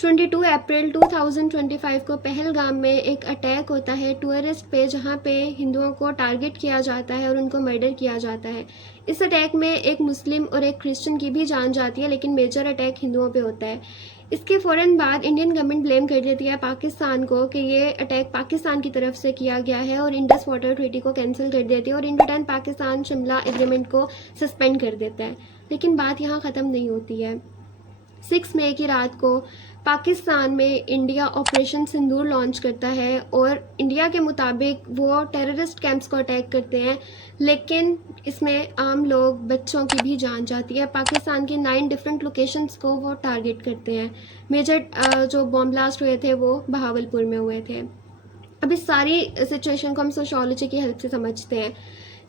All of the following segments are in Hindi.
22 अप्रैल 2025 को पहलगाम में एक अटैक होता है टूरिस्ट पे, जहाँ पे हिंदुओं को टारगेट किया जाता है और उनको मर्डर किया जाता है। इस अटैक में एक मुस्लिम और एक क्रिश्चियन की भी जान जाती है, लेकिन मेजर अटैक हिंदुओं पे होता है। इसके फ़ौरन बाद इंडियन गवर्नमेंट ब्लेम कर देती है पाकिस्तान को कि ये अटैक पाकिस्तान की तरफ से किया गया है और इंडस वाटर ट्रीटी को कैंसिल कर देती है और in return Pakistan Shimla agreement को सस्पेंड कर देता है। लेकिन बात यहाँ ख़त्म नहीं होती है। 6 मई की रात को पाकिस्तान में इंडिया ऑपरेशन सिंदूर लॉन्च करता है और इंडिया के मुताबिक वो टेररिस्ट कैंप्स को अटैक करते हैं, लेकिन इसमें आम लोग, बच्चों की भी जान जाती है। पाकिस्तान की 9 डिफरेंट लोकेशंस को वो टारगेट करते हैं। मेजर जो बॉम्ब ब्लास्ट हुए थे वो बहावलपुर में हुए थे। अब इस सारी सिचुएशन को हम सोशियोलॉजी की हेल्प से समझते हैं।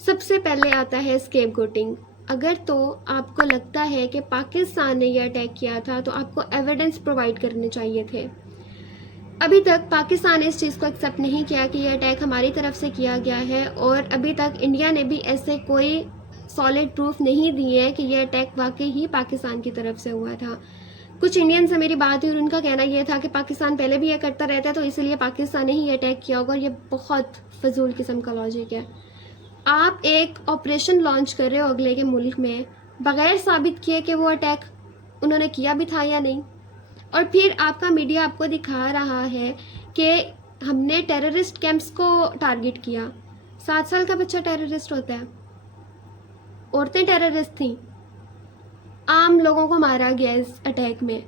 सबसे पहले आता है स्केपगोटिंग। अगर तो आपको लगता है कि पाकिस्तान ने यह अटैक किया था तो आपको एविडेंस प्रोवाइड करने चाहिए थे। अभी तक पाकिस्तान ने इस चीज़ को एक्सेप्ट नहीं किया कि यह अटैक हमारी तरफ से किया गया है और अभी तक इंडिया ने भी ऐसे कोई सॉलिड प्रूफ नहीं दिए है कि यह अटैक वाकई ही पाकिस्तान की तरफ से हुआ था। कुछ इंडियन से मेरी बात हुई और उनका कहना यह था कि पाकिस्तान पहले भी यह करता रहता है तो इसलिए पाकिस्तान ने ही अटैक किया होगा, और ये बहुत फजूल किस्म का लॉजिक है। आप एक ऑपरेशन लॉन्च कर रहे हो अगले के मुल्क में बगैर साबित किए कि वो अटैक उन्होंने किया भी था या नहीं, और फिर आपका मीडिया आपको दिखा रहा है कि हमने टेररिस्ट कैंप्स को टारगेट किया। 7 साल का बच्चा टेररिस्ट होता है, औरतें टेररिस्ट थीं, आम लोगों को मारा गया इस अटैक में,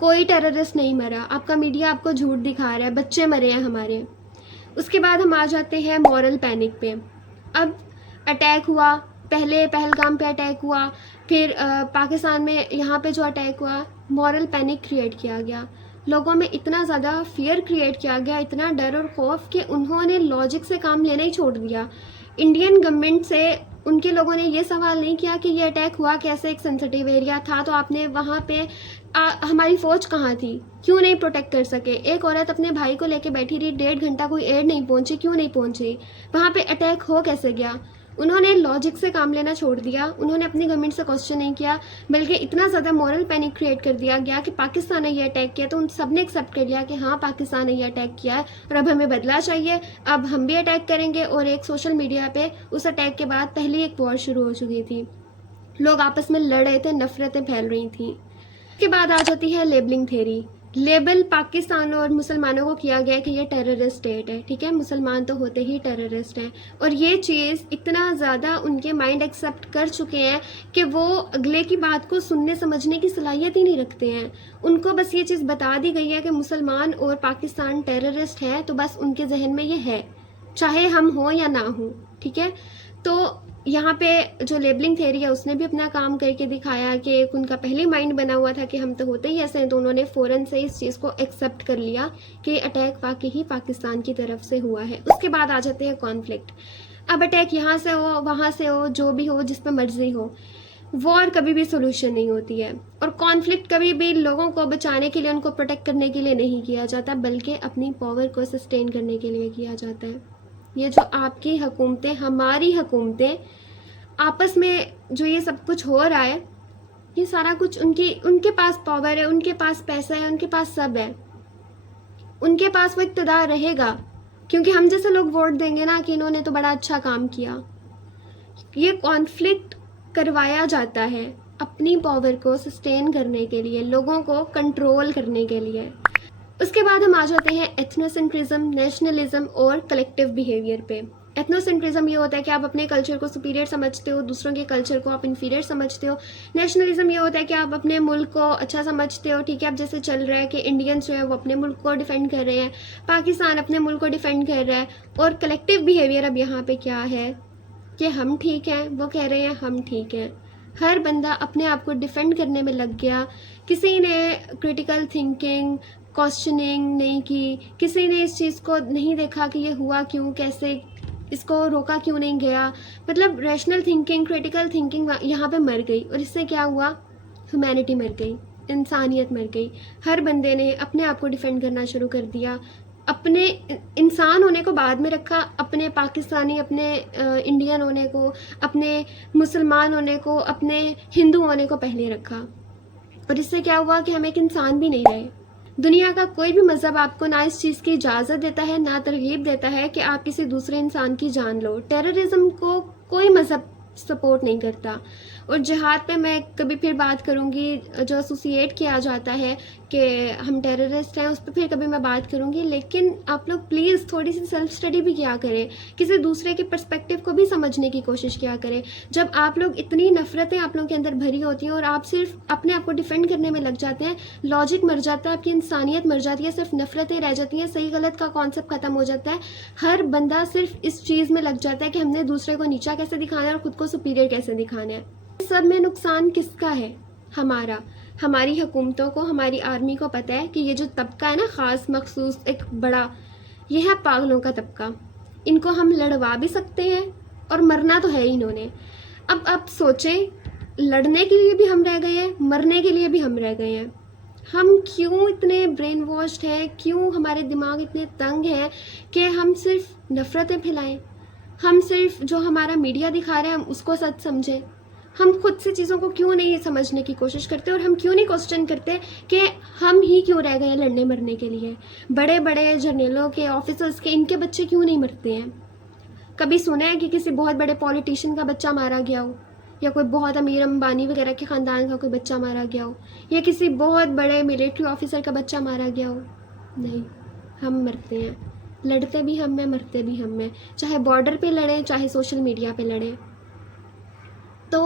कोई टेररिस्ट नहीं मरा। आपका मीडिया आपको झूठ दिखा रहा है, बच्चे मरे हैं हमारे। उसके बाद हम आ जाते हैं मॉरल पैनिक पे। अब अटैक हुआ, पहले पहलगाम पे अटैक हुआ, फिर पाकिस्तान में यहाँ पे जो अटैक हुआ, मॉरल पैनिक क्रिएट किया गया। लोगों में इतना ज़्यादा फियर क्रिएट किया गया, इतना डर और खौफ कि उन्होंने लॉजिक से काम लेना ही छोड़ दिया। इंडियन गवर्नमेंट से उनके लोगों ने ये सवाल नहीं किया कि ये अटैक हुआ कैसे, एक सेंसिटिव एरिया था तो आपने वहाँ पे हमारी फ़ौज कहाँ थी, क्यों नहीं प्रोटेक्ट कर सके। एक औरत अपने भाई को लेके बैठी रही, 1.5 घंटा कोई एड नहीं पहुँची, क्यों नहीं पहुँची, वहाँ पे अटैक हो कैसे गया। उन्होंने लॉजिक से काम लेना छोड़ दिया, उन्होंने अपनी गवर्नमेंट से क्वेश्चन नहीं किया, बल्कि इतना ज़्यादा मॉरल पैनिक क्रिएट कर दिया गया कि पाकिस्तान ने ये अटैक किया तो उन सब ने एक्सेप्ट कर लिया कि हाँ पाकिस्तान ने ये अटैक किया है और अब हमें बदला चाहिए, अब हम भी अटैक करेंगे। और एक सोशल मीडिया पे उस अटैक के बाद पहली एक वॉर शुरू हो चुकी थी, लोग आपस में लड़ रहे थे, नफरतें फैल रही थी। उसके बाद आ जाती है लेबलिंग थ्योरी। लेबल पाकिस्तान और मुसलमानों को किया गया कि ये टेररिस्ट स्टेट है, ठीक है, मुसलमान तो होते ही टेररिस्ट हैं, और ये चीज़ इतना ज़्यादा उनके माइंड एक्सेप्ट कर चुके हैं कि वो अगले की बात को सुनने समझने की सलाहियत ही नहीं रखते हैं। उनको बस ये चीज़ बता दी गई है कि मुसलमान और पाकिस्तान टेररिस्ट है, तो बस उनके जहन में ये है, चाहे हम हो या ना हो, ठीक है। तो यहाँ पे जो लेबलिंग थ्योरी है उसने भी अपना काम करके दिखाया कि एक उनका पहले माइंड बना हुआ था कि हम तो होते ही ऐसे हैं, तो उन्होंने फ़ौरन से इस चीज़ को एक्सेप्ट कर लिया कि अटैक वाकई ही पाकिस्तान की तरफ से हुआ है। उसके बाद आ जाते हैं कॉन्फ्लिक्ट। अब अटैक यहाँ से हो, वहाँ से हो, जो भी हो, जिस पर मर्जी हो, वॉर कभी भी सोल्यूशन नहीं होती है, और कॉन्फ्लिक्ट कभी भी लोगों को बचाने के लिए, उनको प्रोटेक्ट करने के लिए नहीं किया जाता, बल्कि अपनी पावर को सस्टेन करने के लिए किया जाता है। ये जो आपकी हुकूमतें, हमारी हुकूमतें, आपस में जो ये सब कुछ हो रहा है, ये सारा कुछ उनके पास पावर है, उनके पास पैसा है, उनके पास सब है, उनके पास वो इक़्तिदार रहेगा, क्योंकि हम जैसे लोग वोट देंगे ना कि इन्होंने तो बड़ा अच्छा काम किया। ये कॉन्फ्लिक्ट करवाया जाता है अपनी पावर को सस्टेन करने के लिए, लोगों को कंट्रोल करने के लिए। उसके बाद हम आ जाते हैं एथनोसेंट्रिज्म, नेशनलिज्म और कलेक्टिव बिहेवियर पे। एथनोसेंट्रिज्म ये होता है कि आप अपने कल्चर को सुपीरियर समझते हो, दूसरों के कल्चर को आप इन्फीरियर समझते हो। नेशनलिज्म ये होता है कि आप अपने मुल्क को अच्छा समझते हो, ठीक है, अब जैसे चल रहा है कि इंडियंस जो है वो अपने मुल्क को डिफेंड कर रहे हैं, पाकिस्तान अपने मुल्क को डिफेंड कर रहा है। और कलेक्टिव बिहेवियर अब यहाँ पे क्या है कि हम ठीक हैं, वो कह रहे हैं हम ठीक हैं, हर बंदा अपने आप को डिफेंड करने में लग गया। किसी ने क्रिटिकल थिंकिंग, क्वेश्चनिंग नहीं की, किसी ने इस चीज़ को नहीं देखा कि ये हुआ क्यों, कैसे, इसको रोका क्यों नहीं गया। मतलब रैशनल थिंकिंग, क्रिटिकल थिंकिंग यहाँ पे मर गई, और इससे क्या हुआ, ह्यूमैनिटी मर गई, इंसानियत मर गई। हर बंदे ने अपने आप को डिफेंड करना शुरू कर दिया, अपने इंसान होने को बाद में रखा, अपने पाकिस्तानी, अपने इंडियन होने को, अपने मुसलमान होने को, अपने हिंदू होने को पहले रखा, और इससे क्या हुआ कि हम एक इंसान भी नहीं रहे। दुनिया का कोई भी मज़हब आपको ना इस चीज़ की इजाज़त देता है, ना तरगीब देता है कि आप किसी दूसरे इंसान की जान लो। टेररिज्म को कोई मज़हब सपोर्ट नहीं करता। और जिहाद पे मैं कभी फिर बात करूँगी, जो एसोसिएट किया जाता है कि हम टेररिस्ट हैं, उस पर फिर कभी मैं बात करूँगी। लेकिन आप लोग प्लीज़ थोड़ी सी सेल्फ स्टडी भी किया करें, किसी दूसरे के पर्सपेक्टिव को भी समझने की कोशिश किया करें। जब आप लोग इतनी नफ़रतें आप लोगों के अंदर भरी होती हैं और आप सिर्फ अपने आप को डिफेंड करने में लग जाते हैं, लॉजिक मर जाता है, आपकी इंसानियत मर जाती है, सिर्फ नफ़रतें रह जाती हैं, सही गलत का कॉन्सेप्ट ख़त्म हो जाता है। हर बंदा सिर्फ इस चीज़ में लग जाता है कि हमने दूसरे को नीचा कैसे दिखाना है और ख़ुद को सुपीरियर कैसे दिखाना है। सब में नुकसान किसका है? हमारा। हमारी हुकूमतों को, हमारी आर्मी को पता है कि ये जो तबका है ना, ख़ास मखसूस एक बड़ा, ये है पागलों का तबका। इनको हम लड़वा भी सकते हैं और मरना तो है ही इन्होंने। अब आप सोचें, लड़ने के लिए भी हम रह गए हैं, मरने के लिए भी हम रह गए हैं। हम क्यों इतने ब्रेन वॉश्ड हैं, क्यों हमारे दिमाग इतने तंग हैं कि हम सिर्फ नफ़रतें फैलाएं, हम सिर्फ जो हमारा मीडिया दिखा रहे हैं हम उसको सच समझें। हम खुद से चीज़ों को क्यों नहीं समझने की कोशिश करते और हम क्यों नहीं क्वेश्चन करते कि हम ही क्यों रह गए लड़ने मरने के लिए। बड़े बड़े जर्नलों के, ऑफिसर्स के, इनके बच्चे क्यों नहीं मरते हैं? कभी सुना है कि किसी बहुत बड़े पॉलिटिशियन का बच्चा मारा गया हो, या कोई बहुत अमीर अंबानी वगैरह के ख़ानदान का कोई बच्चा मारा गया हो, या किसी बहुत बड़े मिलिट्री ऑफिसर का बच्चा मारा गया हो? नहीं, हम मरते हैं। लड़ते भी हम हैं, मरते भी हम हैं, चाहे बॉर्डर पे लड़ें, चाहे सोशल मीडिया पे लड़ें। तो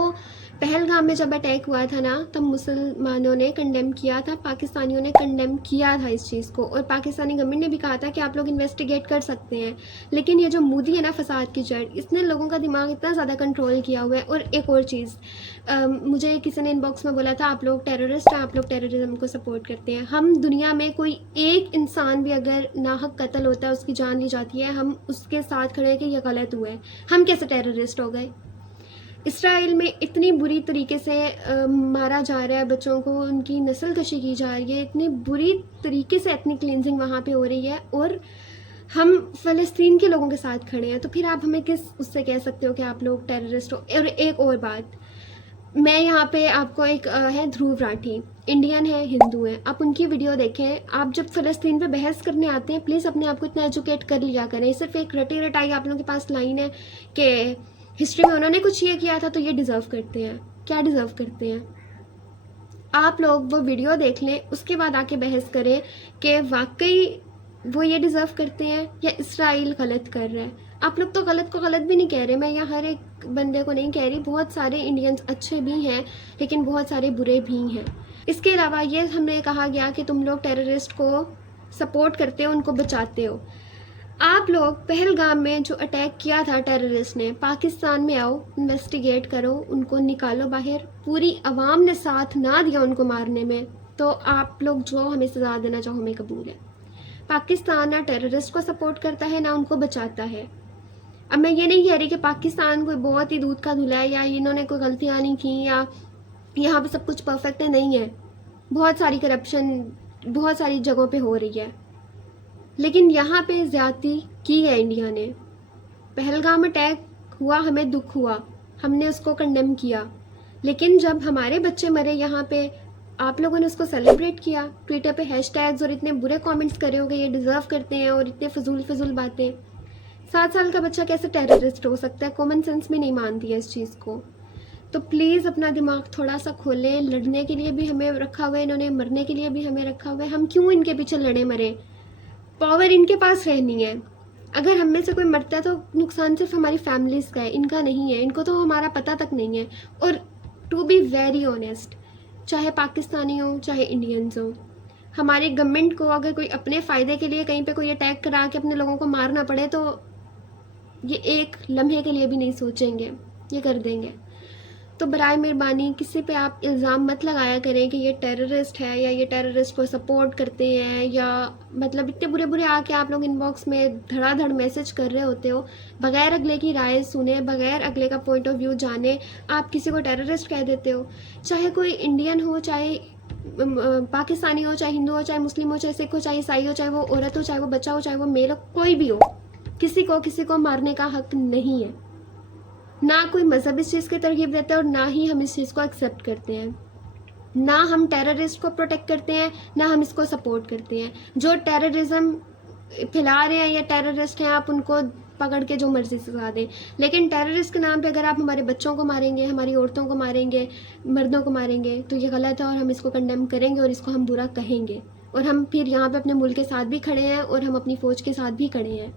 पहलगाम में जब अटैक हुआ था ना, तब मुसलमानों ने कंडेम किया था, पाकिस्तानियों ने कंडेम किया था इस चीज़ को, और पाकिस्तानी गवर्नमेंट ने भी कहा था कि आप लोग इन्वेस्टिगेट कर सकते हैं। लेकिन ये जो मोदी है ना, फसाद की जड़, इसने लोगों का दिमाग इतना ज़्यादा कंट्रोल किया हुआ है। और एक और चीज़, मुझे किसी ने इनबॉक्स में बोला था, आप लोग टेररिस्ट हैं, आप लोग टेररिज्म को सपोर्ट करते हैं। हम दुनिया में कोई एक इंसान भी अगर नाहक कत्ल होता है, उसकी जान ली जाती है, हम उसके साथ खड़े हैं कि यह गलत हुआ है। हम कैसे टेररिस्ट हो गए? इसराइल में इतनी बुरी तरीके से मारा जा रहा है बच्चों को, उनकी नस्ल कशी की जा रही है, इतनी बुरी तरीके से एथनिक क्लींजिंग वहाँ पे हो रही है, और हम फ़लस्तीन के लोगों के साथ खड़े हैं। तो फिर आप हमें किस उससे कह सकते हो कि आप लोग टेररिस्ट हो? और एक और बात, मैं यहाँ पे आपको एक है ध्रुव राठी, इंडियन है, हिंदू है, आप उनकी वीडियो देखें। आप जब फ़लस्तीन पे बहस करने आते हैं, प्लीज़ अपने आप को इतना एजुकेट कर लिया करें। सिर्फ एक रटी रटाई आप लोगों के पास लाइन है कि हिस्ट्री में उन्होंने कुछ ये किया था तो ये डिज़र्व करते हैं। क्या डिज़र्व करते हैं? आप लोग वो वीडियो देख लें, उसके बाद आके बहस करें कि वाकई वो ये डिज़र्व करते हैं या इसराइल गलत कर रहा है। आप लोग तो गलत को गलत भी नहीं कह रहे, मैं यहाँ हर एक बंदे को नहीं कह रही, बहुत सारे इंडियंस अच्छे भी हैं लेकिन बहुत सारे बुरे भी हैं। इसके अलावा ये हमने कहा गया कि तुम लोग टेररिस्ट को सपोर्ट करते हो, उनको बचाते हो। आप लोग पहलगाम में जो अटैक किया था टेररिस्ट ने, पाकिस्तान में आओ, इन्वेस्टिगेट करो, उनको निकालो बाहर। पूरी आवाम ने साथ ना दिया उनको मारने में, तो आप लोग जो हमें सज़ा देना चाहो हमें कबूल है। पाकिस्तान ना टेररिस्ट को सपोर्ट करता है ना उनको बचाता है। अब मैं ये नहीं कह रही कि पाकिस्तान कोई बहुत ही दूध का धुला है या इन्होंने कोई गलतियाँ नहीं की या यहाँ पे सब कुछ परफेक्ट है, नहीं है। बहुत सारी करप्शन बहुत सारी जगहों पे हो रही है, लेकिन यहाँ पे ज़्यादती की है इंडिया ने। पहलगाम अटैक हुआ, हमें दुख हुआ, हमने उसको कंडेम किया, लेकिन जब हमारे बच्चे मरे यहाँ पे, आप लोगों ने उसको सेलिब्रेट किया, ट्विटर पे हैशटैग्स और इतने बुरे कमेंट्स करे हो कि ये डिज़र्व करते हैं, और इतने फजूल बातें। 7 साल का बच्चा कैसे टेररिस्ट हो सकता है? कॉमन सेंस भी नहीं मानती है इस चीज़ को। तो प्लीज़ अपना दिमाग थोड़ा सा खोलें। लड़ने के लिए भी हमें रखा हुआ है इन्होंने, मरने के लिए भी हमें रखा हुआ है। हम क्यों इनके पीछे लड़े मरे? पावर इनके पास रहनी है। अगर हम में से कोई मरता है तो नुकसान सिर्फ हमारी फैमिलीज़ का है, इनका नहीं है। इनको तो हमारा पता तक नहीं है। और टू बी वेरी ऑनेस्ट, चाहे पाकिस्तानी हो चाहे इंडियंस हो, हमारी गवर्नमेंट को अगर कोई अपने फ़ायदे के लिए कहीं पे कोई अटैक करा के अपने लोगों को मारना पड़े तो ये एक लम्हे के लिए भी नहीं सोचेंगे, ये कर देंगे। तो बराए मेहरबानी किसी पे आप इल्ज़ाम मत लगाया करें कि ये टेररिस्ट है या ये टेररिस्ट को सपोर्ट करते हैं, या मतलब इतने बुरे बुरे आके आप लोग इनबॉक्स में धड़ाधड़ मैसेज कर रहे होते हो बग़ैर अगले की राय सुने, बग़ैर अगले का पॉइंट ऑफ व्यू जाने, आप किसी को टेररिस्ट कह देते हो। चाहे कोई इंडियन हो, चाहे पाकिस्तानी हो, चाहे हिंदू हो, चाहे मुस्लिम हो, चाहे सिख हो, चाहे ईसाई हो, चाहे वो औरत हो, चाहे वो बच्चा हो, चाहे वो मेल हो, कोई भी हो, किसी को मारने का हक नहीं है। ना कोई मज़हब इस चीज़ की तरगीब देता है और ना ही हम इस चीज़ को एक्सेप्ट करते हैं। ना हम टेररिस्ट को प्रोटेक्ट करते हैं, ना हम इसको सपोर्ट करते हैं। जो टेररिज्म फैला रहे हैं या टेररिस्ट हैं, आप उनको पकड़ के जो मर्ज़ी सजा दें, लेकिन टेररिस्ट के नाम पे अगर आप हमारे बच्चों को मारेंगे, हमारी औरतों को मारेंगे, मर्दों को मारेंगे, तो ये गलत है और हम इसको कंडेम करेंगे और इसको हम बुरा कहेंगे। और हम फिर यहाँ पे अपने मुल्क के साथ भी खड़े हैं और हम अपनी फ़ौज के साथ भी खड़े हैं।